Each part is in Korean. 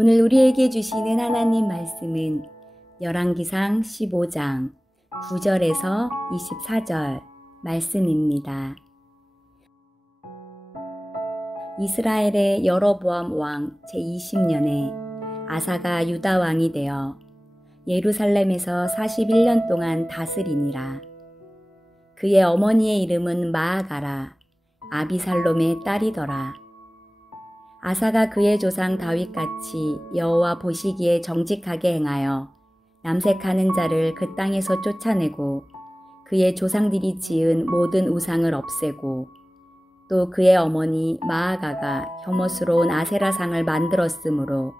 오늘 우리에게 주시는 하나님 말씀은 열왕기상 15장 9절에서 24절 말씀입니다. 이스라엘의 여로보암 왕 제20년에 아사가 유다 왕이 되어 예루살렘에서 41년 동안 다스리니라. 그의 어머니의 이름은 마아가라, 아비살롬의 딸이더라. 아사가 그의 조상 다윗같이 여호와 보시기에 정직하게 행하여 남색하는 자를 그 땅에서 쫓아내고 그의 조상들이 지은 모든 우상을 없애고 또 그의 어머니 마아가가 혐오스러운 아세라상을 만들었으므로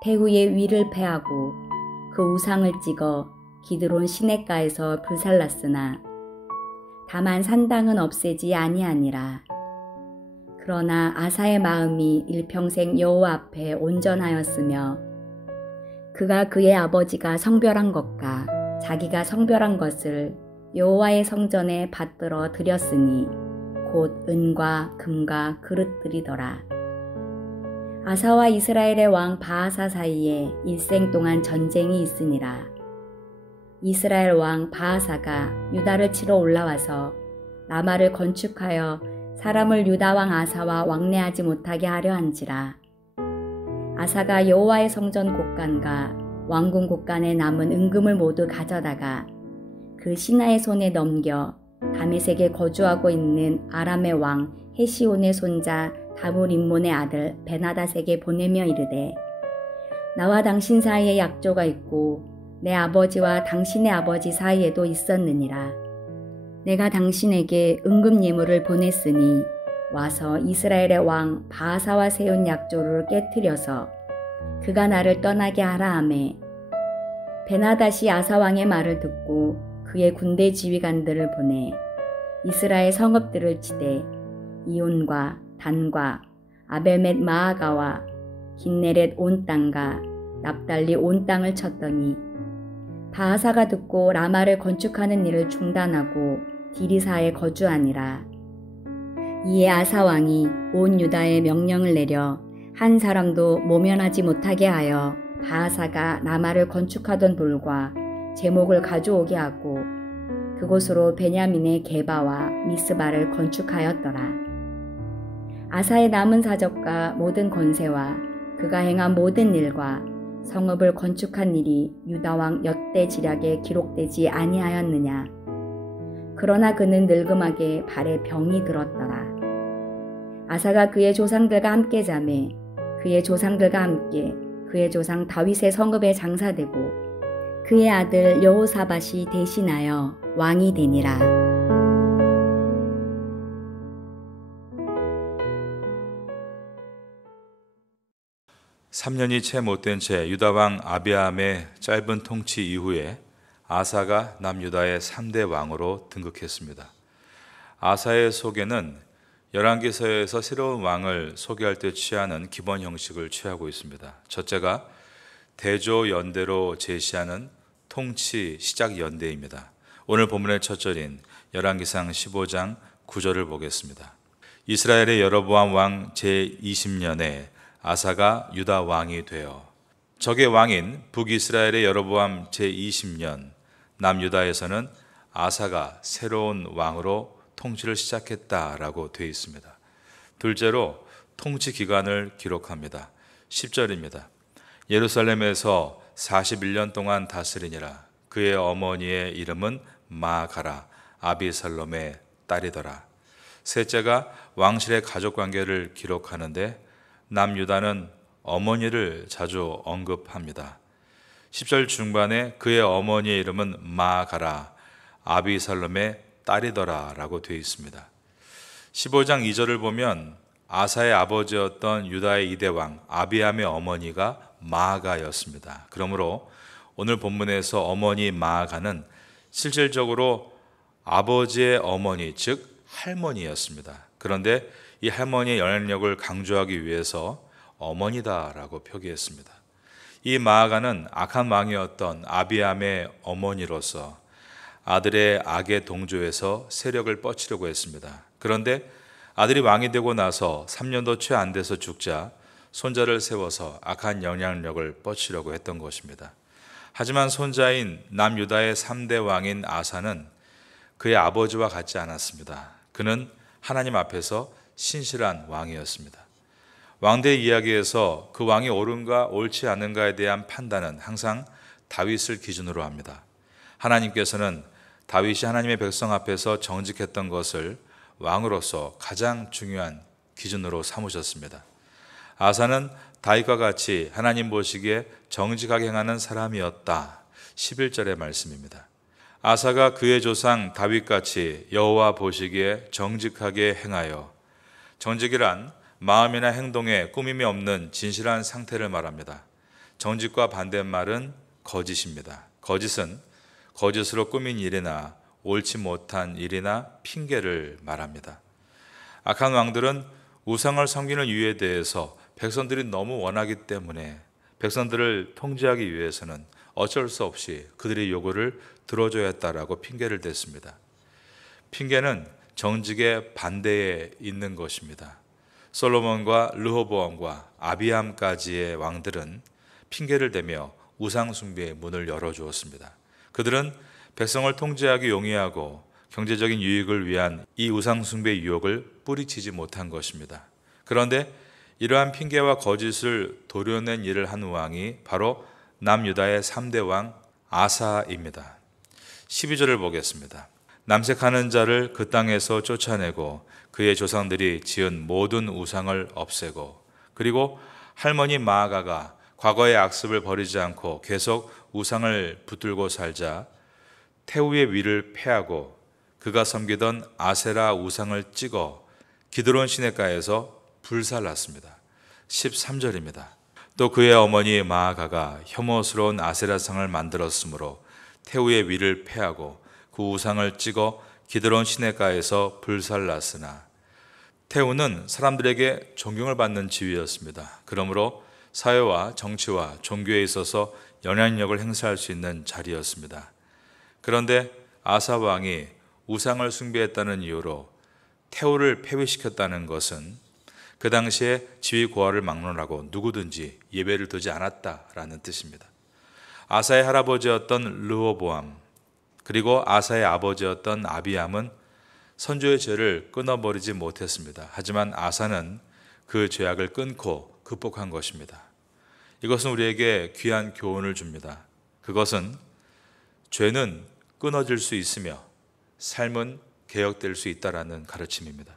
태후의 위를 패하고 그 우상을 찍어 기드론 시냇가에서 불살랐으나 다만 산당은 없애지 아니하니라. 그러나 아사의 마음이 일평생 여호와 앞에 온전하였으며 그가 그의 아버지가 성별한 것과 자기가 성별한 것을 여호와의 성전에 받들어 드렸으니 곧 은과 금과 그릇들이더라. 아사와 이스라엘의 왕 바아사 사이에 일생 동안 전쟁이 있으니라. 이스라엘 왕 바아사가 유다를 치러 올라와서 라마를 건축하여 사람을 유다 왕 아사와 왕래하지 못하게 하려 한지라. 아사가 여호와의 성전 곳간과 왕궁 곳간에 남은 은금을 모두 가져다가 그 신하의 손에 넘겨 다메섹에 거주하고 있는 아람의 왕 헤시온의 손자 다므림몬의 아들 베나닷에게 보내며 이르되, 나와 당신 사이에 약조가 있고 내 아버지와 당신의 아버지 사이에도 있었느니라. 내가 당신에게 은금 예물을 보냈으니 와서 이스라엘의 왕 바아사와 세운 약조를 깨뜨려서 그가 나를 떠나게 하라 하매, 베나닷이 아사 왕의 말을 듣고 그의 군대 지휘관들을 보내 이스라엘 성읍들을 치되 이온과 단과 아벨멧 마아가와 긴네렛 온 땅과 납달리 온 땅을 쳤더니 바아사가 듣고 라마를 건축하는 일을 중단하고 디리사에 거주하니라. 이에 아사 왕이 온 유다에 명령을 내려 한 사람도 모면하지 못하게 하여 바아사가 라마를 건축하던 돌과 제목을 가져오게 하고 그곳으로 베냐민의 게바와 미스바를 건축하였더라. 아사의 남은 사적과 모든 권세와 그가 행한 모든 일과 성읍을 건축한 일이 유다 왕 여대 지략에 기록되지 아니하였느냐. 그러나 그는 늙음하게 발에 병이 들었더라. 아사가 그의 조상들과 함께 자매 그의 조상들과 함께 그의 조상 다윗의 성읍에 장사되고 그의 아들 여호사밧이 대신하여 왕이 되니라. (3년이) 채 못된 채 유다 왕 아비암의 짧은 통치 이후에 아사가 남유다의 3대 왕으로 등극했습니다. 아사의 소개는 열왕기서에서 새로운 왕을 소개할 때 취하는 기본 형식을 취하고 있습니다. 첫째가 대조연대로 제시하는 통치 시작 연대입니다. 오늘 본문의 첫 절인 열왕기상 15장 9절을 보겠습니다. 이스라엘의 여로보암 왕 제20년에 아사가 유다 왕이 되어 적의 왕인 북이스라엘의 여로보암 제20년 남유다에서는 아사가 새로운 왕으로 통치를 시작했다라고 되어 있습니다. 둘째로 통치 기간을 기록합니다. 10절입니다. 예루살렘에서 41년 동안 다스리니라. 그의 어머니의 이름은 마아가라, 아비살롬의 딸이더라. 셋째가 왕실의 가족관계를 기록하는데 남유다는 어머니를 자주 언급합니다. 10절 중반에 그의 어머니의 이름은 마아가라, 아비살롬의 딸이더라 라고 되어 있습니다. 15장 2절을 보면 아사의 아버지였던 유다의 2대 왕 아비암의 어머니가 마아가였습니다. 그러므로 오늘 본문에서 어머니 마아가는 실질적으로 아버지의 어머니, 즉 할머니였습니다. 그런데 이 할머니의 영향력을 강조하기 위해서 어머니다라고 표기했습니다. 이 마아가는 악한 왕이었던 아비암의 어머니로서 아들의 악에 동조해서 세력을 뻗치려고 했습니다. 그런데 아들이 왕이 되고 나서 3년도 채 안 돼서 죽자 손자를 세워서 악한 영향력을 뻗치려고 했던 것입니다. 하지만 손자인 남유다의 3대 왕인 아사는 그의 아버지와 같지 않았습니다. 그는 하나님 앞에서 신실한 왕이었습니다. 왕들의 이야기에서 그 왕이 옳은가 옳지 않은가에 대한 판단은 항상 다윗을 기준으로 합니다. 하나님께서는 다윗이 하나님의 백성 앞에서 정직했던 것을 왕으로서 가장 중요한 기준으로 삼으셨습니다. 아사는 다윗과 같이 하나님 보시기에 정직하게 행하는 사람이었다. 11절의 말씀입니다. 아사가 그의 조상 다윗같이 여호와 보시기에 정직하게 행하여, 정직이란 마음이나 행동에 꾸밈이 없는 진실한 상태를 말합니다. 정직과 반대말은 거짓입니다. 거짓은 거짓으로 꾸민 일이나 옳지 못한 일이나 핑계를 말합니다. 악한 왕들은 우상을 섬기는 이유에 대해서 백성들이 너무 원하기 때문에 백성들을 통제하기 위해서는 어쩔 수 없이 그들의 요구를 들어줘야 했다라고 핑계를 댔습니다. 핑계는 정직의 반대에 있는 것입니다. 솔로몬과 르호보암과 아비암까지의 왕들은 핑계를 대며 우상 숭배의 문을 열어주었습니다. 그들은 백성을 통제하기 용이하고 경제적인 유익을 위한 이 우상 숭배의 유혹을 뿌리치지 못한 것입니다. 그런데 이러한 핑계와 거짓을 도려낸 일을 한 왕이 바로 남유다의 3대 왕 아사입니다. 12절을 보겠습니다. 남색하는 자를 그 땅에서 쫓아내고 그의 조상들이 지은 모든 우상을 없애고, 그리고 할머니 마아가가 과거의 악습을 버리지 않고 계속 우상을 붙들고 살자 태우의 위를 패하고 그가 섬기던 아세라 우상을 찍어 기드론 시내가에서 불살랐습니다. 13절입니다. 또 그의 어머니 마아가가 혐오스러운 아세라상을 만들었으므로 태우의 위를 패하고 그 우상을 찍어 기드론 시내가에서 불살랐으나, 태우는 사람들에게 존경을 받는 지위였습니다. 그러므로 사회와 정치와 종교에 있어서 영향력을 행사할 수 있는 자리였습니다. 그런데 아사 왕이 우상을 숭배했다는 이유로 태우를 폐위시켰다는 것은 그 당시에 지위 고하를 막론하고 누구든지 예배를 두지 않았다라는 뜻입니다. 아사의 할아버지였던 르호보암, 그리고 아사의 아버지였던 아비암은 선조의 죄를 끊어버리지 못했습니다. 하지만 아사는 그 죄악을 끊고 극복한 것입니다. 이것은 우리에게 귀한 교훈을 줍니다. 그것은 죄는 끊어질 수 있으며 삶은 개혁될 수 있다라는 가르침입니다.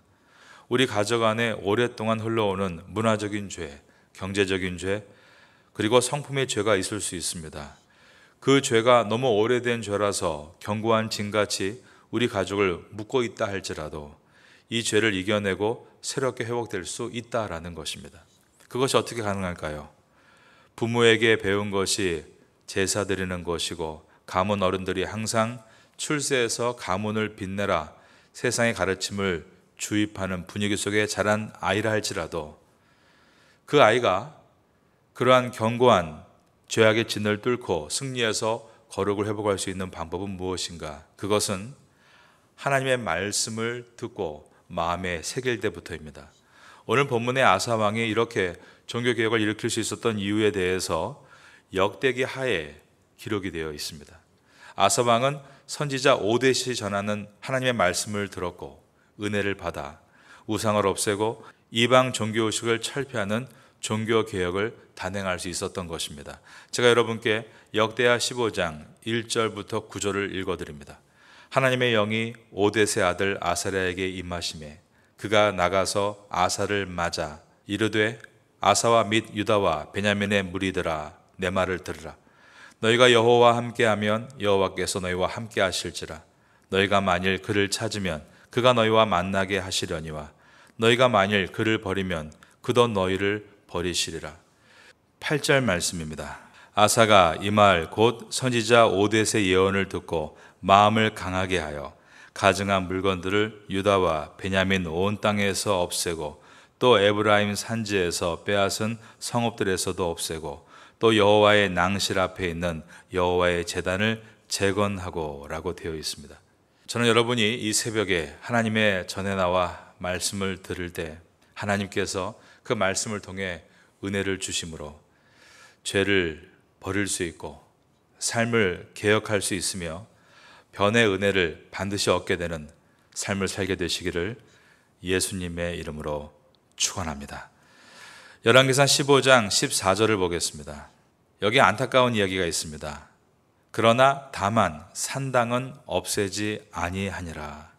우리 가족 안에 오랫동안 흘러오는 문화적인 죄, 경제적인 죄, 그리고 성품의 죄가 있을 수 있습니다. 그 죄가 너무 오래된 죄라서 견고한 징같이 우리 가족을 묶고 있다 할지라도 이 죄를 이겨내고 새롭게 회복될 수 있다라는 것입니다. 그것이 어떻게 가능할까요? 부모에게 배운 것이 제사 드리는 것이고, 가문 어른들이 항상 출세해서 가문을 빛내라 세상의 가르침을 주입하는 분위기 속에 자란 아이라 할지라도 그 아이가 그러한 견고한 죄악의 진을 뚫고 승리해서 거룩을 회복할 수 있는 방법은 무엇인가? 그것은 하나님의 말씀을 듣고 마음에 새길 때부터입니다. 오늘 본문의 아사 왕이 이렇게 종교개혁을 일으킬 수 있었던 이유에 대해서 역대기 하에 기록이 되어 있습니다. 아사 왕은 선지자 오뎃이 전하는 하나님의 말씀을 들었고 은혜를 받아 우상을 없애고 이방 종교의식을 철폐하는 종교개혁을 단행할 수 있었던 것입니다. 제가 여러분께 역대하 15장 1절부터 9절을 읽어드립니다. 하나님의 영이 오뎃의 아들 아사랴에게 임하시매 그가 나가서 아사를 맞아 이르되 아사와 및 유다와 베냐민의 무리들아 내 말을 들으라. 너희가 여호와와 함께하면 여호와께서 너희와 함께하실지라. 너희가 만일 그를 찾으면 그가 너희와 만나게 하시려니와 너희가 만일 그를 버리면 그도 너희를 버리시리라. 8절 말씀입니다. 아사가 이 말 곧 선지자 오뎃의 예언을 듣고 마음을 강하게 하여 가증한 물건들을 유다와 베냐민 온 땅에서 없애고 또 에브라임 산지에서 빼앗은 성읍들에서도 없애고 또 여호와의 낭실 앞에 있는 여호와의 제단을 재건하고 라고 되어 있습니다. 저는 여러분이 이 새벽에 하나님의 전에 나와 말씀을 들을 때 하나님께서 그 말씀을 통해 은혜를 주심으로 죄를 버릴 수 있고 삶을 개혁할 수 있으며 변의 은혜를 반드시 얻게 되는 삶을 살게 되시기를 예수님의 이름으로 축원합니다. 열왕기상 15장 14절을 보겠습니다. 여기 안타까운 이야기가 있습니다. 그러나 다만 산당은 없애지 아니하니라.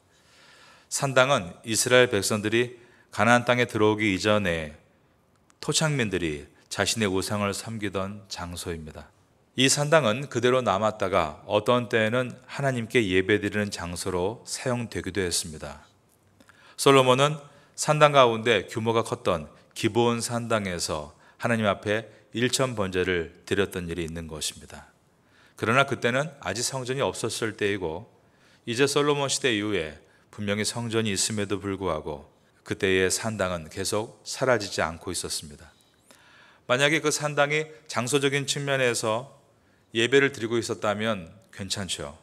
산당은 이스라엘 백성들이 가나안 땅에 들어오기 이전에 토착민들이 자신의 우상을 섬기던 장소입니다. 이 산당은 그대로 남았다가 어떤 때에는 하나님께 예배드리는 장소로 사용되기도 했습니다. 솔로몬은 산당 가운데 규모가 컸던 기브온 산당에서 하나님 앞에 일천 번제를 드렸던 일이 있는 것입니다. 그러나 그때는 아직 성전이 없었을 때이고 이제 솔로몬 시대 이후에 분명히 성전이 있음에도 불구하고 그때의 산당은 계속 사라지지 않고 있었습니다. 만약에 그 산당이 장소적인 측면에서 예배를 드리고 있었다면 괜찮죠.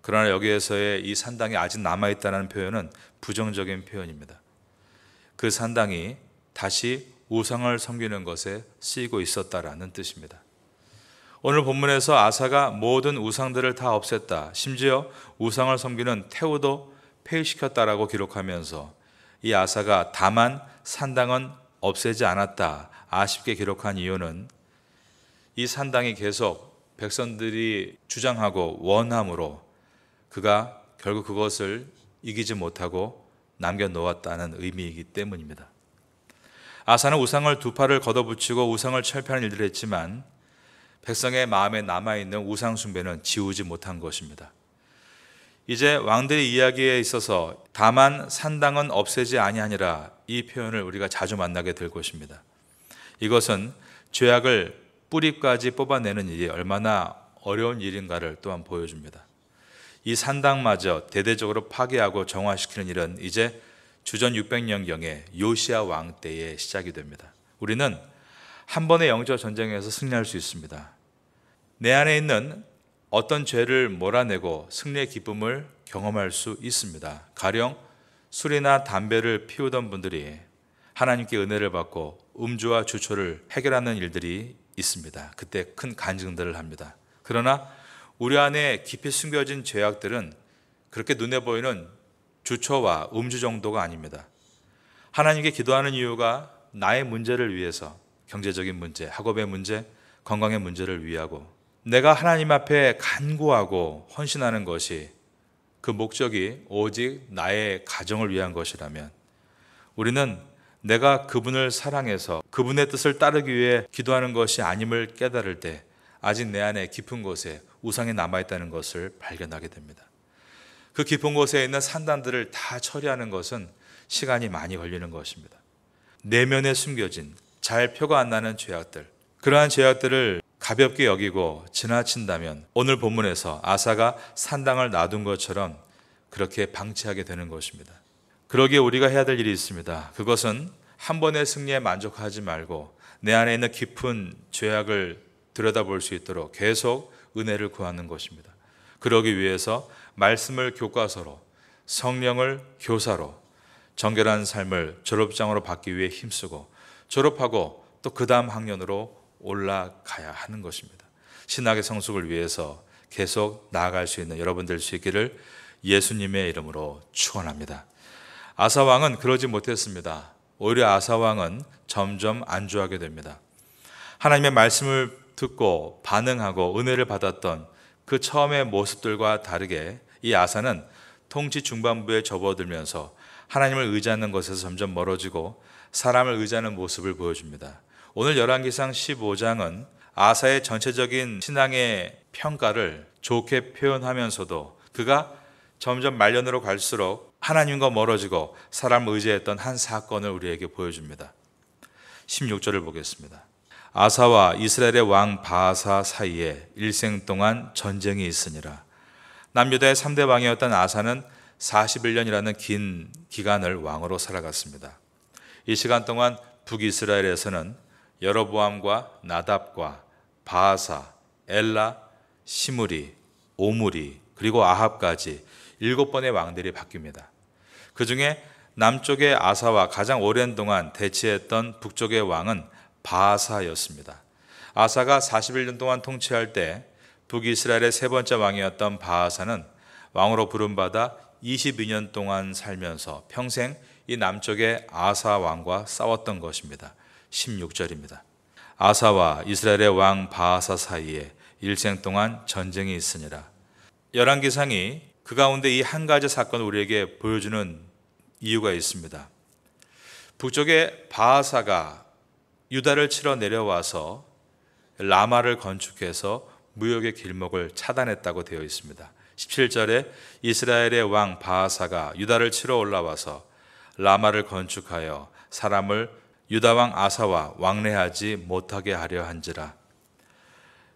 그러나 여기에서의 이 산당이 아직 남아있다는 표현은 부정적인 표현입니다. 그 산당이 다시 우상을 섬기는 것에 쓰이고 있었다라는 뜻입니다. 오늘 본문에서 아사가 모든 우상들을 다 없앴다. 심지어 우상을 섬기는 태우도 폐위시켰다라고 기록하면서 이 아사가 다만 산당은 없애지 않았다 아쉽게 기록한 이유는 이 산당이 계속 백성들이 주장하고 원함으로 그가 결국 그것을 이기지 못하고 남겨놓았다는 의미이기 때문입니다. 아사는 우상을 두 팔을 걷어붙이고 우상을 철폐하는 일들을 했지만 백성의 마음에 남아있는 우상 숭배는 지우지 못한 것입니다. 이제 왕들의 이야기에 있어서 다만 산당은 없애지 아니하니라 이 표현을 우리가 자주 만나게 될 것입니다. 이것은 죄악을 뿌리까지 뽑아내는 일이 얼마나 어려운 일인가를 또한 보여줍니다. 이 산당마저 대대적으로 파괴하고 정화시키는 일은 이제 주전 600년경에 요시야 왕 때에 시작이 됩니다. 우리는 한 번의 영적 전쟁에서 승리할 수 있습니다. 내 안에 있는 어떤 죄를 몰아내고 승리의 기쁨을 경험할 수 있습니다. 가령 술이나 담배를 피우던 분들이 하나님께 은혜를 받고 음주와 주초를 해결하는 일들이 있습니다. 그때 큰 간증들을 합니다. 그러나 우리 안에 깊이 숨겨진 죄악들은 그렇게 눈에 보이는 주초와 음주 정도가 아닙니다. 하나님께 기도하는 이유가 나의 문제를 위해서, 경제적인 문제, 학업의 문제, 건강의 문제를 위하고 내가 하나님 앞에 간구하고 헌신하는 것이 그 목적이 오직 나의 가정을 위한 것이라면 우리는 내가 그분을 사랑해서 그분의 뜻을 따르기 위해 기도하는 것이 아님을 깨달을 때 아직 내 안에 깊은 곳에 우상이 남아있다는 것을 발견하게 됩니다. 그 깊은 곳에 있는 산단들을 다 처리하는 것은 시간이 많이 걸리는 것입니다. 내면에 숨겨진 잘 표가 안 나는 죄악들, 그러한 죄악들을 가볍게 여기고 지나친다면 오늘 본문에서 아사가 산당을 놔둔 것처럼 그렇게 방치하게 되는 것입니다. 그러기에 우리가 해야 될 일이 있습니다. 그것은 한 번의 승리에 만족하지 말고 내 안에 있는 깊은 죄악을 들여다볼 수 있도록 계속 은혜를 구하는 것입니다. 그러기 위해서 말씀을 교과서로, 성령을 교사로, 정결한 삶을 졸업장으로 받기 위해 힘쓰고 졸업하고 또 그 다음 학년으로 올라가야 하는 것입니다. 신학의 성숙을 위해서 계속 나아갈 수 있는 여러분 될 수 있기를 예수님의 이름으로 축원합니다. 아사 왕은 그러지 못했습니다. 오히려 아사 왕은 점점 안주하게 됩니다. 하나님의 말씀을 듣고 반응하고 은혜를 받았던 그 처음의 모습들과 다르게 이 아사는 통치 중반부에 접어들면서 하나님을 의지하는 것에서 점점 멀어지고 사람을 의지하는 모습을 보여줍니다. 오늘 열왕기상 15장은 아사의 전체적인 신앙의 평가를 좋게 표현하면서도 그가 점점 말년으로 갈수록 하나님과 멀어지고 사람을 의지했던 한 사건을 우리에게 보여줍니다. 16절을 보겠습니다. 아사와 이스라엘의 왕 바아사 사이에 일생 동안 전쟁이 있으니라. 남유다의 3대 왕이었던 아사는 41년이라는 긴 기간을 왕으로 살아갔습니다. 이 시간 동안 북이스라엘에서는 여로보암과 나답과 바아사, 엘라, 시므리, 오므리 그리고 아합까지 7번의 왕들이 바뀝니다. 그 중에 남쪽의 아사와 가장 오랜 동안 대치했던 북쪽의 왕은 바아사였습니다. 아사가 41년 동안 통치할 때 북이스라엘의 세 번째 왕이었던 바아사는 왕으로 부름받아 22년 동안 살면서 평생 이 남쪽의 아사 왕과 싸웠던 것입니다. 16절입니다. 아사와 이스라엘의 왕 바아사 사이에 일생 동안 전쟁이 있으니라. 열왕기상이 그 가운데 이 한 가지 사건을 우리에게 보여주는 이유가 있습니다. 북쪽의 바아사가 유다를 치러 내려와서 라마를 건축해서 무역의 길목을 차단했다고 되어 있습니다. 17절에 이스라엘의 왕 바아사가 유다를 치러 올라와서 라마를 건축하여 사람을 유다 왕 아사와 왕래하지 못하게 하려 한지라.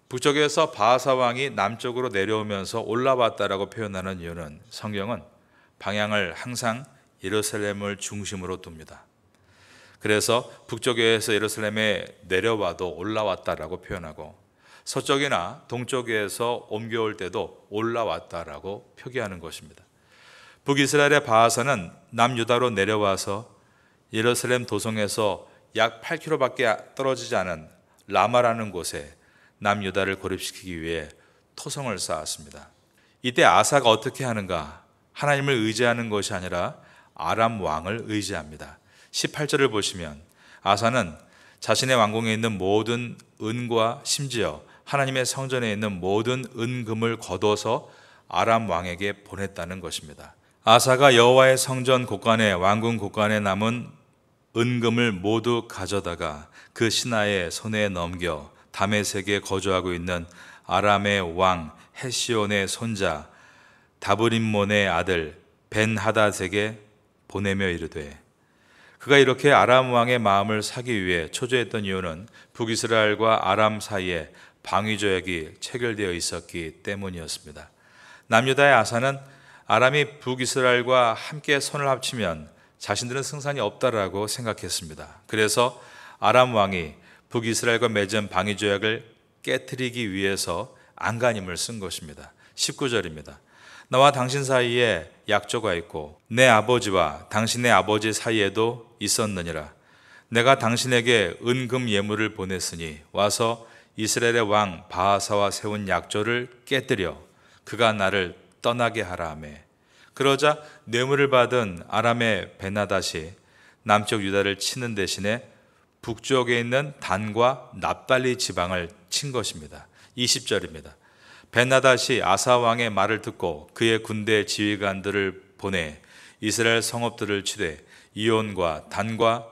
북쪽에서 바아사 왕이 남쪽으로 내려오면서 올라왔다라고 표현하는 이유는 성경은 방향을 항상 예루살렘을 중심으로 둡니다. 그래서 북쪽에서 예루살렘에 내려와도 올라왔다라고 표현하고 서쪽이나 동쪽에서 옮겨올 때도 올라왔다라고 표기하는 것입니다. 북이스라엘의 바아사는 남유다로 내려와서 예루살렘 도성에서 약 8km밖에 떨어지지 않은 라마라는 곳에 남유다를 고립시키기 위해 토성을 쌓았습니다. 이때 아사가 어떻게 하는가? 하나님을 의지하는 것이 아니라 아람 왕을 의지합니다. 18절을 보시면 아사는 자신의 왕궁에 있는 모든 은과 심지어 하나님의 성전에 있는 모든 은금을 거둬서 아람 왕에게 보냈다는 것입니다. 아사가 여호와의 성전 곳간에 왕궁 곳간에 남은 은금을 모두 가져다가 그 신하의 손에 넘겨 다메섹에 거주하고 있는 아람의 왕 헤시온의 손자 다브림몬의 아들 벤하닷에게 보내며 이르되, 그가 이렇게 아람 왕의 마음을 사기 위해 초조했던 이유는 북이스라엘과 아람 사이에 방위조약이 체결되어 있었기 때문이었습니다. 남유다의 아사는 아람이 북이스라엘과 함께 손을 합치면 자신들은 승산이 없다라고 생각했습니다. 그래서 아람 왕이 북이스라엘과 맺은 방위조약을 깨트리기 위해서 안간힘을 쓴 것입니다. 19절입니다. 나와 당신 사이에 약조가 있고 내 아버지와 당신의 아버지 사이에도 있었느니라. 내가 당신에게 은금 예물을 보냈으니 와서 이스라엘의 왕 바아사와 세운 약조를 깨뜨려 그가 나를 떠나게 하라 하며, 그러자 뇌물을 받은 아람의 벤하닷이 남쪽 유다를 치는 대신에 북쪽에 있는 단과 납달리 지방을 친 것입니다. 20절입니다. 벤하닷이 아사 왕의 말을 듣고 그의 군대 지휘관들을 보내 이스라엘 성읍들을 치되 이온과 단과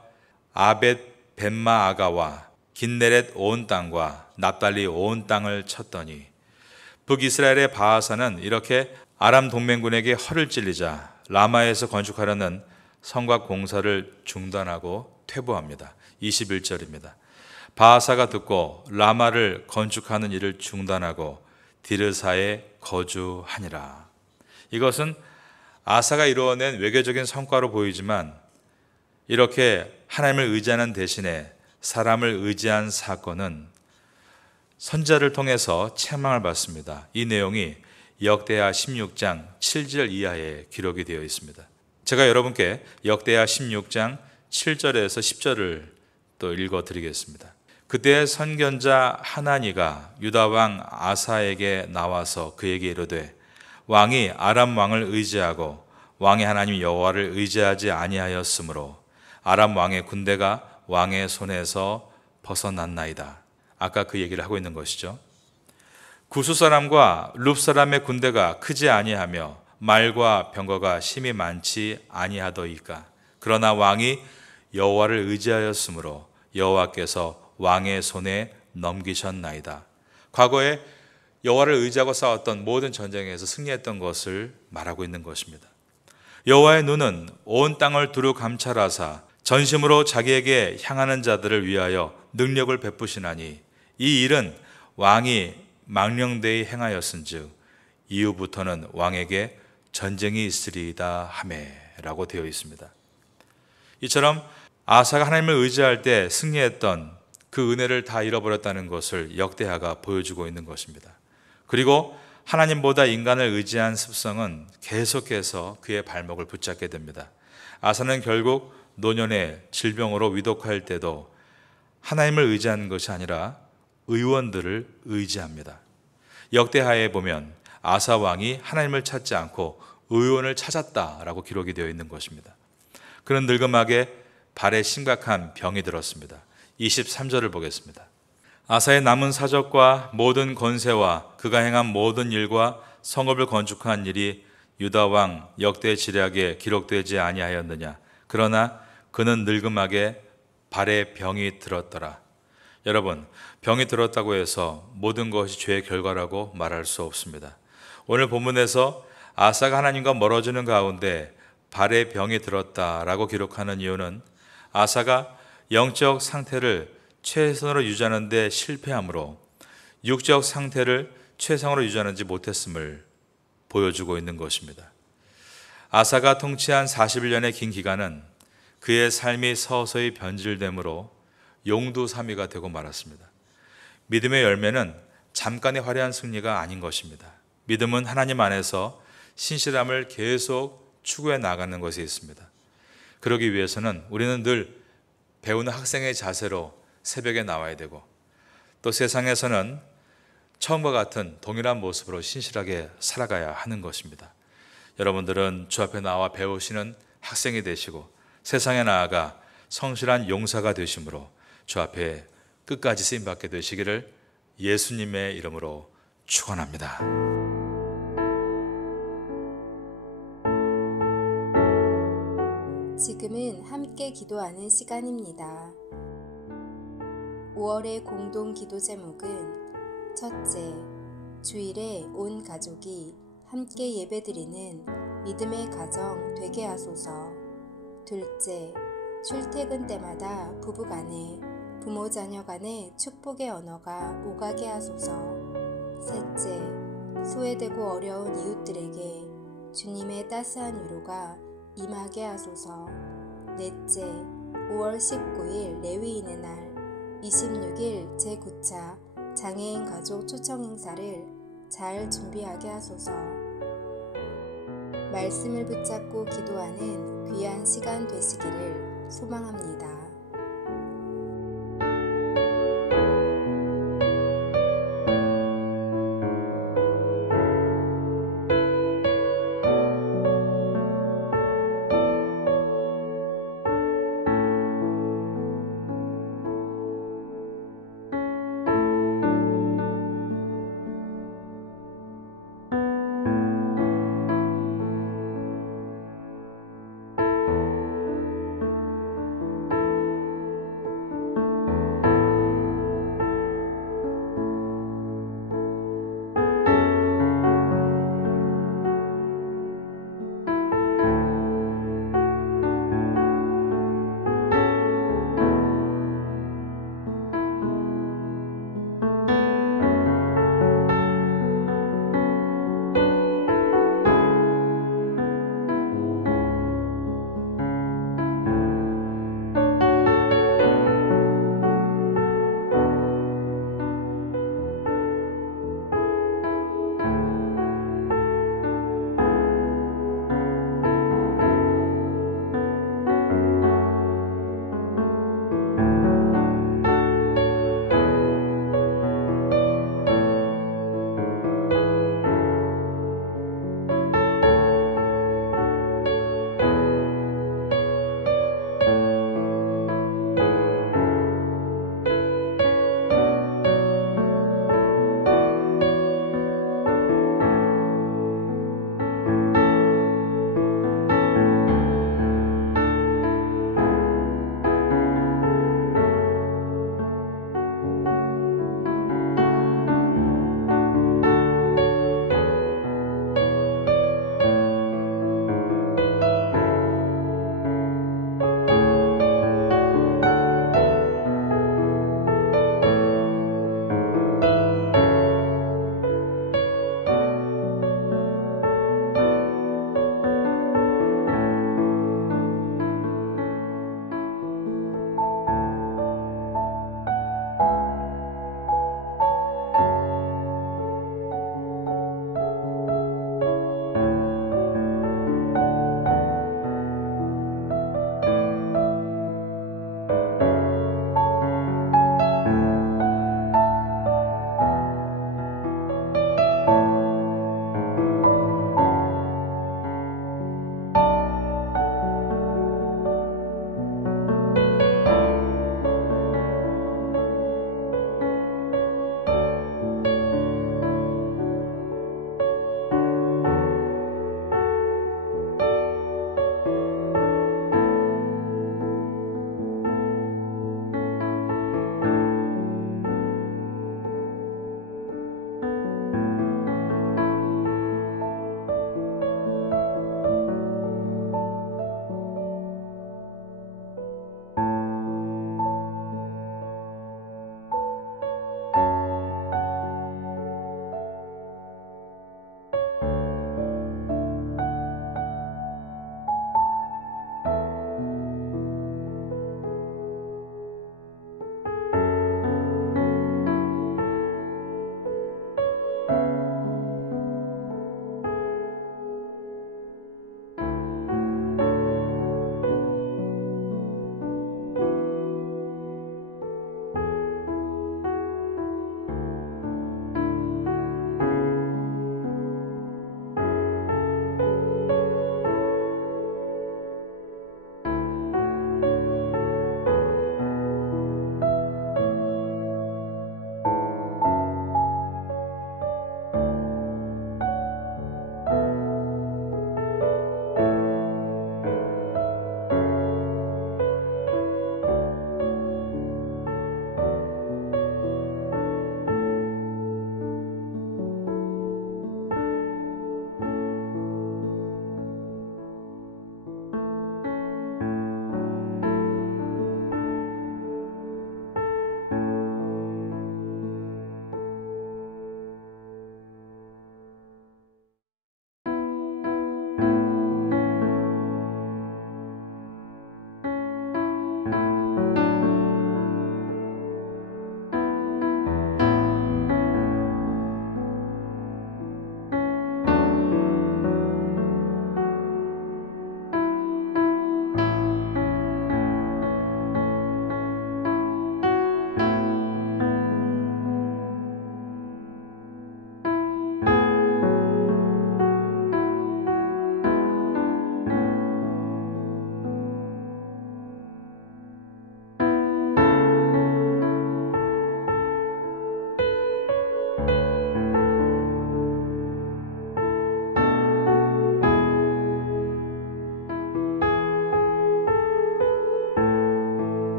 아벳 벤마아가와 긴네렛 온 땅과 납달리 온 땅을 쳤더니, 북이스라엘의 바아사는 이렇게 아람 동맹군에게 허를 찔리자 라마에서 건축하려는 성곽 공사를 중단하고 퇴보합니다. 21절입니다. 바아사가 듣고 라마를 건축하는 일을 중단하고 디르사에 거주하니라. 이것은 아사가 이루어낸 외교적인 성과로 보이지만 이렇게 하나님을 의지하는 대신에 사람을 의지한 사건은 선지자를 통해서 책망을 받습니다. 이 내용이 역대하 16장 7절 이하에 기록이 되어 있습니다. 제가 여러분께 역대하 16장 7절에서 10절을 또 읽어드리겠습니다. 그때 선견자 하나니가 유다 왕 아사에게 나와서 그에게 이르되, 왕이 아람 왕을 의지하고 왕의 하나님 여호와를 의지하지 아니하였으므로 아람 왕의 군대가 왕의 손에서 벗어났나이다. 아까 그 얘기를 하고 있는 것이죠. 구스 사람과 룹 사람의 군대가 크지 아니하며 말과 병거가 심히 많지 아니하더이까. 그러나 왕이 여호와를 의지하였으므로 여호와께서 왕의 손에 넘기셨나이다. 과거에 여호와를 의지하고 싸웠던 모든 전쟁에서 승리했던 것을 말하고 있는 것입니다. 여호와의 눈은 온 땅을 두루 감찰하사 전심으로 자기에게 향하는 자들을 위하여 능력을 베푸시나니 이 일은 왕이 망령되이 행하였은즉 이후부터는 왕에게 전쟁이 있으리이다 하매라고 되어 있습니다. 이처럼 아사가 하나님을 의지할 때 승리했던 그 은혜를 다 잃어버렸다는 것을 역대하가 보여주고 있는 것입니다. 그리고 하나님보다 인간을 의지한 습성은 계속해서 그의 발목을 붙잡게 됩니다. 아사는 결국 노년에 질병으로 위독할 때도 하나님을 의지하는 것이 아니라 의원들을 의지합니다. 역대하에 보면 아사 왕이 하나님을 찾지 않고 의원을 찾았다라고 기록이 되어 있는 것입니다. 그는 늙음하게 발에 심각한 병이 들었습니다. 23절을 보겠습니다. 아사의 남은 사적과 모든 권세와 그가 행한 모든 일과 성읍을 건축한 일이 유다 왕 역대 지략에 기록되지 아니하였느냐. 그러나 그는 늙음하게 발에 병이 들었더라. 여러분, 병이 들었다고 해서 모든 것이 죄의 결과라고 말할 수 없습니다. 오늘 본문에서 아사가 하나님과 멀어지는 가운데 발에 병이 들었다라고 기록하는 이유는 아사가 영적 상태를 최선으로 유지하는 데 실패함으로 육적 상태를 최상으로 유지하지 못했음을 보여주고 있는 것입니다. 아사가 통치한 41년의 긴 기간은 그의 삶이 서서히 변질됨으로 용두사미가 되고 말았습니다. 믿음의 열매는 잠깐의 화려한 승리가 아닌 것입니다. 믿음은 하나님 안에서 신실함을 계속 추구해 나가는 것이 있습니다. 그러기 위해서는 우리는 늘 배우는 학생의 자세로 새벽에 나와야 되고, 또 세상에서는 처음과 같은 동일한 모습으로 신실하게 살아가야 하는 것입니다. 여러분들은 주 앞에 나와 배우시는 학생이 되시고 세상에 나아가 성실한 용사가 되심으로 주 앞에 끝까지 쓰임받게 되시기를 예수님의 이름으로 축원합니다. 지금은 함께 기도하는 시간입니다. 5월의 공동 기도 제목은 첫째, 주일에 온 가족이 함께 예배드리는 믿음의 가정 되게 하소서. 둘째, 출퇴근 때마다 부부간에 부모 자녀 간의 축복의 언어가 오가게 하소서. 셋째, 소외되고 어려운 이웃들에게 주님의 따스한 위로가 임하게 하소서. 넷째, 5월 19일 레위인의 날, 26일 제9차 장애인 가족 초청 행사를 잘 준비하게 하소서. 말씀을 붙잡고 기도하는 귀한 시간 되시기를 소망합니다.